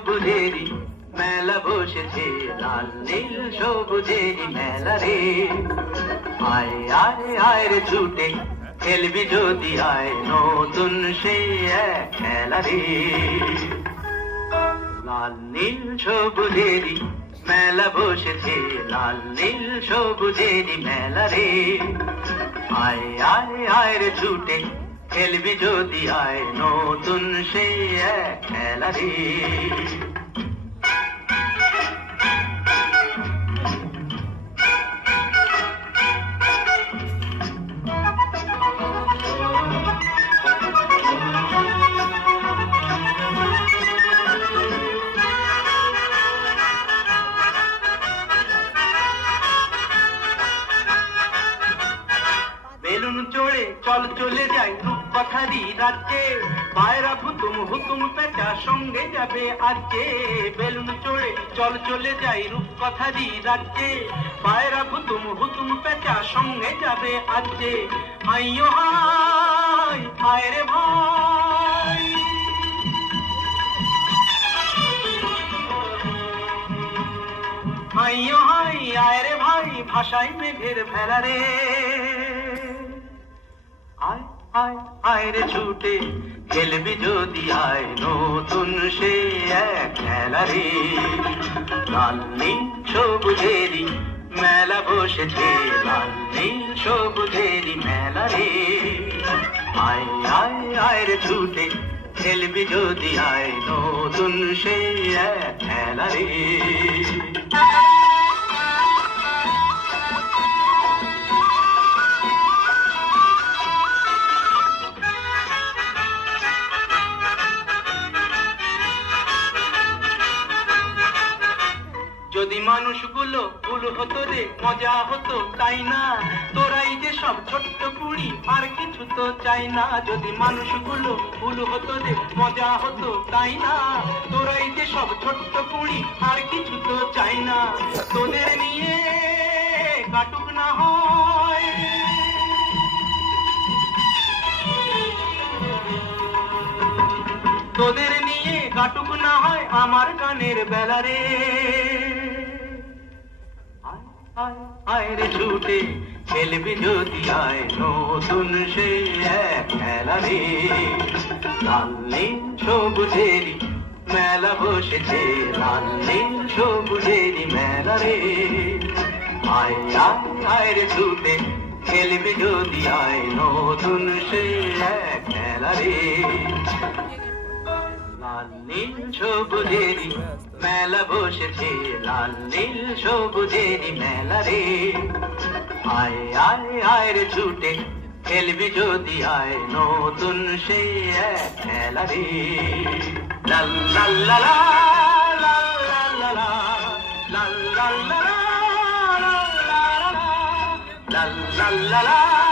সবুজেরই মেলা বসেছে, লাল নীল সবুজেরই মেলা রে। আয় আয় আয় রে ছুটে খেলবি যদি আয়, নতুন সে এক খেলা রে। লাল নীল সবুজেরই মেলা বসেছে, লাল নীল সবুজেরই মেলা রে। আয় আয় আয় রে ছুটে খেলবি যদি আয়, নতুন সে এক খেলা রে। বেলুন চড়ে চল চলে যাই রূপকথারি রাজ্যে, পায়রা হুতুম হুতুম পেঁচা সঙ্গে যাবে আজকে। বেলুন চড়ে চল চলে যাই রূপকথারি রাজ্যে, পায়রা হুতুম হুতুম পেঁচা সঙ্গে যাবে আজকে। হাইয়ো হাই হায় রে ভাই, হাইয়ো হাই আয় রে ভাই, ভাষায় মেঘের ভেলা রে। আয় আয় আয় রে ছুটে খেলবি যদি আয়, নতুন সে এক খেলা রে। লাল নীল সবুজেরই মেলা বসেছে, লাল নীল সবুজেরই মেলা রে। আয় আয় আয় রে ছুটে খেলবি যদি আয়, নতুন সে এক খেলা রে। যদি মানুষগুলো ভুল হতো রে মজা হতো তাই না, তোরাই যে সব ছোট্ট কুড়ি আর কিছু তো চাই না। যদি মানুষগুলো ভুল হতো রে মজা হতো তাই না, তোরাই যে সব ছোট্ট কুড়ি আর কিছু তো চাই না। তোদের নিয়ে কাটুক না হয়, তোদের নিয়ে কাটুক না হয় আমার গানের বেলা রে। আয় রে ছুটে খেলবি যদি আয়, নতুন সে এক খেলা রে। লাল নীল সবুজেরই মেলা বসেছে, লাল নীল সবুজেরই মেলা রে। আয় আয় আয় রে ছুটে খেলবি যদি আয়, নতুন সে এক খেলা রে। লাল নীল সবুজেরই মেলা বসেছে, লাল নীল সবুজেরই মেলা রে। আয় আয় আয় রে ছুটে খেলবি যদি আয়, নতুন সে এক খেলা রে। লা লা লা লা লা লা লা লা লা লা লা লা লা লা লা লা লা লা।